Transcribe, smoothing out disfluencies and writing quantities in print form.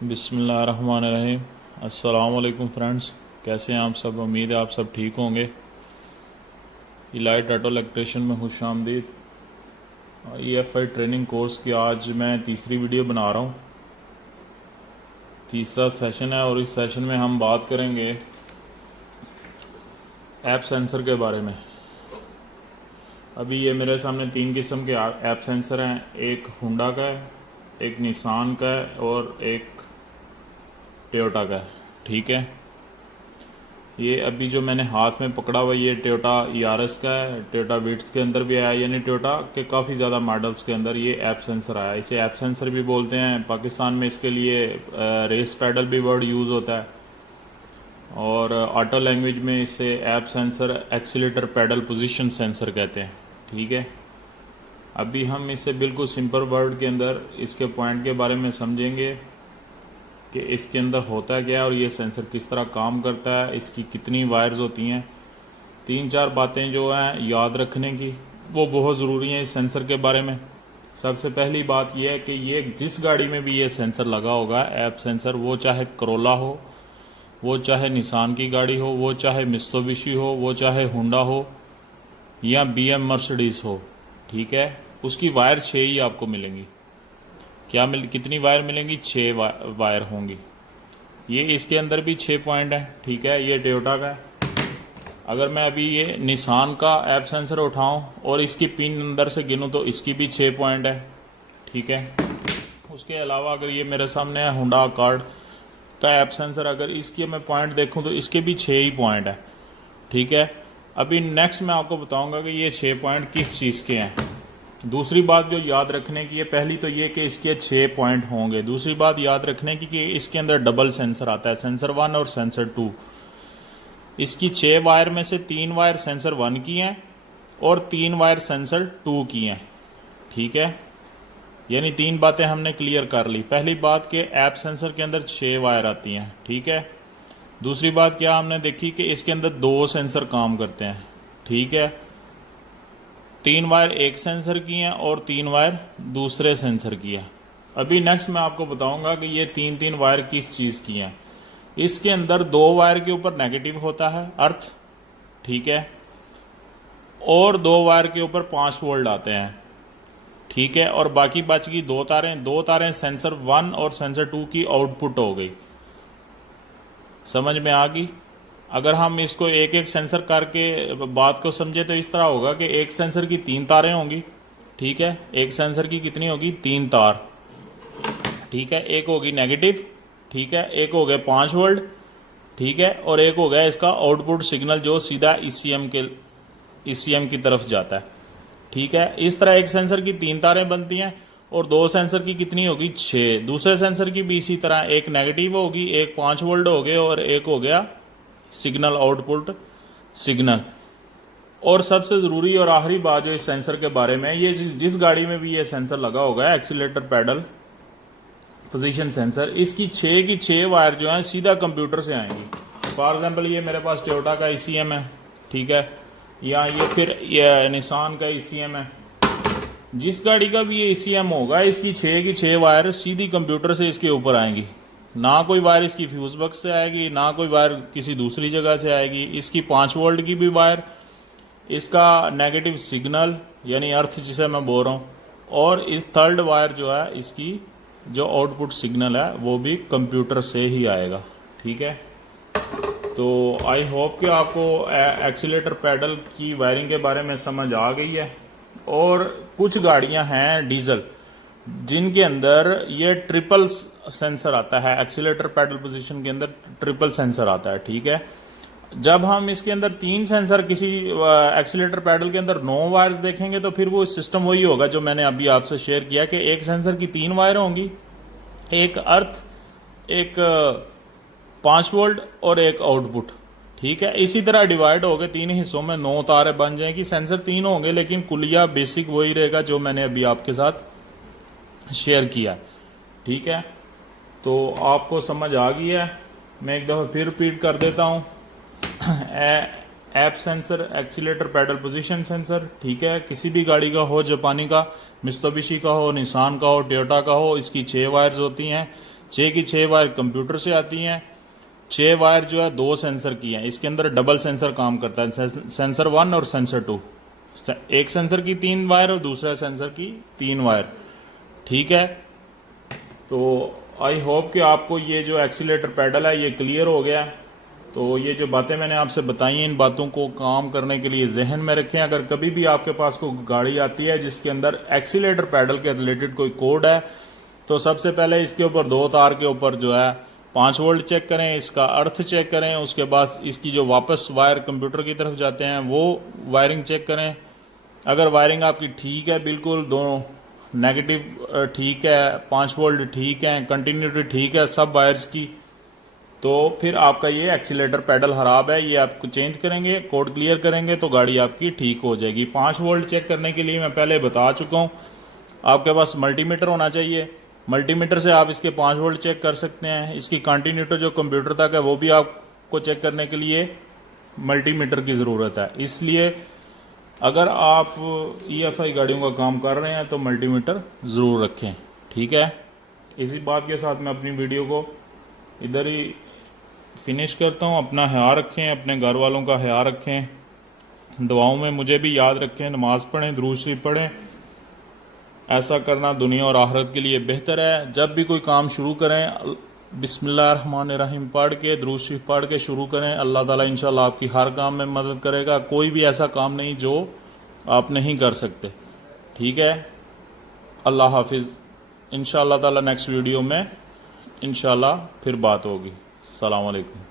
बिस्मिल्लाहिर्रहमानिर्रहीम। अस्सलाम वालेकुम फ्रेंड्स, कैसे हैं आप सब। उम्मीद है आप सब ठीक होंगे। इलाइट ऑटो इलेक्ट्रिशियन में खुश आमदीद। EFI ट्रेनिंग कोर्स की आज मैं तीसरी वीडियो बना रहा हूँ। तीसरा सेशन है और इस सेशन में हम बात करेंगे ऐप सेंसर के बारे में। अभी ये मेरे सामने 3 किस्म के ऐप सेंसर हैं। एक हुंडा का है, एक निसान का है और एक टोयोटा का है। ठीक है, ये अभी जो मैंने हाथ में पकड़ा हुआ ये टोयोटा यारिस का है। टोयोटा विट्स के अंदर भी आया, यानी टोयोटा के काफ़ी ज़्यादा मॉडल्स के अंदर ये ऐप सेंसर आया। इसे ऐप सेंसर भी बोलते हैं। पाकिस्तान में इसके लिए रेस पैडल भी वर्ड यूज़ होता है और ऑटो लैंग्वेज में इसे app sensor accelerator pedal position sensor कहते हैं। ठीक है, अभी हम इसे बिल्कुल सिंपल वर्ड के अंदर इसके पॉइंट के बारे में समझेंगे कि इसके अंदर होता क्या है और ये सेंसर किस तरह काम करता है, इसकी कितनी वायर्स होती हैं। 3-4 बातें जो हैं याद रखने की वो बहुत ज़रूरी हैं इस सेंसर के बारे में। सबसे पहली बात यह है कि ये जिस गाड़ी में भी ये सेंसर लगा होगा ऐप सेंसर, वो चाहे करोला हो, वो चाहे निसान की गाड़ी हो, वो चाहे मित्सुबिशी हो, वो चाहे हुंडा हो या BM मर्सिडीज़ हो, ठीक है, उसकी वायर 6 ही आपको मिलेंगी। कितनी वायर मिलेंगी? 6 वायर होंगी। ये इसके अंदर भी 6 पॉइंट हैं। ठीक है, ये टोयोटा का है। अगर मैं अभी ये निसान का ऐप सेंसर उठाऊं और इसकी पिन अंदर से गिनूं तो इसकी भी 6 पॉइंट है। ठीक है, उसके अलावा अगर ये मेरे सामने है हुंडा अकॉर्ड का ऐप सेंसर, अगर इसके मैं पॉइंट देखूं तो इसके भी 6 ही पॉइंट है। ठीक है, अभी नेक्स्ट मैं आपको बताऊंगा कि ये 6 पॉइंट किस चीज़ के हैं। दूसरी बात जो याद रखने की है, पहली तो ये कि इसके 6 पॉइंट होंगे। दूसरी बात याद रखने की कि इसके अंदर डबल सेंसर आता है, सेंसर 1 और सेंसर 2। इसकी 6 वायर में से 3 वायर सेंसर 1 की हैं और 3 वायर सेंसर 2 की हैं। ठीक है, यानी 3 बातें हमने क्लियर कर ली। पहली बात कि ऐप सेंसर के अंदर 6 वायर आती हैं। ठीक है, दूसरी बात क्या हमने देखी कि इसके अंदर 2 सेंसर काम करते हैं। ठीक है, 3 वायर एक सेंसर की हैं और 3 वायर दूसरे सेंसर की है। अभी नेक्स्ट मैं आपको बताऊंगा कि ये 3 वायर किस चीज़ की हैं। इसके अंदर 2 वायर के ऊपर नेगेटिव होता है अर्थ, ठीक है, और 2 वायर के ऊपर 5 वोल्ट आते हैं। ठीक है, और बाकी बच गई 2 तारें सेंसर 1 और सेंसर 2 की आउटपुट हो गई। समझ में आ गई। अगर हम इसको एक एक सेंसर करके बात को समझे तो इस तरह होगा कि एक सेंसर की 3 तारें होंगी। ठीक है, एक सेंसर की कितनी होगी? 3 तार। ठीक है, एक होगी नेगेटिव, ठीक है, एक हो गए 5 वोल्ट, ठीक है, और एक हो गया इसका आउटपुट सिग्नल जो सीधा ECM की तरफ जाता है। ठीक है, इस तरह एक सेंसर की 3 तारें बनती हैं और 2 सेंसर की कितनी होगी? 6। दूसरे सेंसर की भी इसी तरह, एक नेगेटिव होगी, एक 5 वोल्ट हो गए और एक हो गया सिग्नल आउटपुट सिग्नल। और सबसे ज़रूरी और आखिरी बात जो इस सेंसर के बारे में, ये जिस गाड़ी में भी ये सेंसर लगा होगा एक्सीलेटर पैडल पोजीशन सेंसर, इसकी 6 की 6 वायर जो है सीधा कंप्यूटर से आएंगी। फॉर एग्जांपल ये मेरे पास टोयोटा का ECM है, ठीक है, या ये फिर ये निसान का ECM है। जिस गाड़ी का भी ये ECM होगा, इसकी 6 की 6 वायर सीधी कंप्यूटर से इसके ऊपर आएंगी। ना कोई वायर इसकी फ्यूज बॉक्स से आएगी, ना कोई वायर किसी दूसरी जगह से आएगी। इसकी 5 वोल्ट की भी वायर, इसका नेगेटिव सिग्नल यानी अर्थ जिसे मैं बोल रहा हूँ, और इस थर्ड वायर जो है इसकी जो आउटपुट सिग्नल है वो भी कंप्यूटर से ही आएगा। ठीक है, तो आई होप कि आपको एक्सीलेटर पैडल की वायरिंग के बारे में समझ आ गई है। और कुछ गाड़ियां हैं डीजल जिनके अंदर ये ट्रिपल सेंसर आता है, एक्सीलेटर पैडल पोजीशन के अंदर ट्रिपल सेंसर आता है। ठीक है, जब हम इसके अंदर 3 सेंसर किसी एक्सीलेटर पैडल के अंदर 9 वायर्स देखेंगे तो फिर वो सिस्टम वही होगा जो मैंने अभी आपसे शेयर किया कि एक सेंसर की 3 वायर होंगी, एक अर्थ, एक 5 वोल्ट और एक आउटपुट। ठीक है, इसी तरह डिवाइड हो गए 3 हिस्सों में, 9 तारें बन जाएंगी। सेंसर 3 होंगे लेकिन कुलिया बेसिक वही रहेगा जो मैंने अभी आपके साथ शेयर किया। ठीक है, तो आपको समझ आ गई है। मैं एक दफ़ा फिर रिपीट कर देता हूँ। App sensor accelerator pedal position sensor, ठीक है, किसी भी गाड़ी का हो, जापानी का, मित्सुबिशी का हो, निसान का हो, टोयोटा का हो, इसकी 6 वायर्स होती हैं। 6 की 6 वायर कंप्यूटर से आती हैं, 6 वायर जो है 2 सेंसर की हैं। इसके अंदर डबल सेंसर काम करता है, सेंसर 1 और सेंसर 2। एक सेंसर की 3 वायर और दूसरा सेंसर की 3 वायर। ठीक है, तो आई होप कि आपको ये जो एक्सीलेटर पैडल है ये क्लियर हो गया। तो ये जो बातें मैंने आपसे बताई हैं, इन बातों को काम करने के लिए जहन में रखें। अगर कभी भी आपके पास कोई गाड़ी आती है जिसके अंदर एक्सीलेटर पैडल के रिलेटेड कोई कोड है, तो सबसे पहले इसके ऊपर 2 तार के ऊपर जो है 5 वोल्ट चेक करें, इसका अर्थ चेक करें। उसके बाद इसकी जो वापस वायर कंप्यूटर की तरफ जाते हैं वो वायरिंग चेक करें। अगर वायरिंग आपकी ठीक है, बिल्कुल दोनों नेगेटिव ठीक है, 5 वोल्ट ठीक है, कंटिन्यूटी ठीक है सब वायर्स की, तो फिर आपका ये एक्सीलेटर पैडल खराब है, ये आपको चेंज करेंगे, कोड क्लियर करेंगे तो गाड़ी आपकी ठीक हो जाएगी। 5 वोल्ट चेक करने के लिए मैं पहले बता चुका हूँ, आपके पास मल्टीमीटर होना चाहिए। मल्टीमीटर से आप इसके 5 वोल्ट चेक कर सकते हैं। इसकी कंटिन्यूटी जो कंप्यूटर तक है वो भी आपको चेक करने के लिए मल्टीमीटर की ज़रूरत है। इसलिए अगर आप EFI गाड़ियों का काम कर रहे हैं तो मल्टीमीटर ज़रूर रखें। ठीक है, इसी बात के साथ मैं अपनी वीडियो को इधर ही फिनिश करता हूँ। अपना ख्याल रखें, अपने घर वालों का ख्याल रखें, दुआओं में मुझे भी याद रखें, नमाज़ पढ़ें, दुरूद शरीफ पढ़ें। ऐसा करना दुनिया और आखिरत के लिए बेहतर है। जब भी कोई काम शुरू करें बिस्मिल्लाहिर्रहमानिर्रहीम पढ़ के, दुरूद शरीफ पढ़ के शुरू करें। अल्लाह ताला इंशाल्लाह आपकी हर काम में मदद करेगा। कोई भी ऐसा काम नहीं जो आप नहीं कर सकते। ठीक है, अल्लाह हाफिज़। इंशाल्लाह ताला नेक्स्ट वीडियो में इंशाल्लाह फिर बात होगी। अस्सलाम वालेकुम।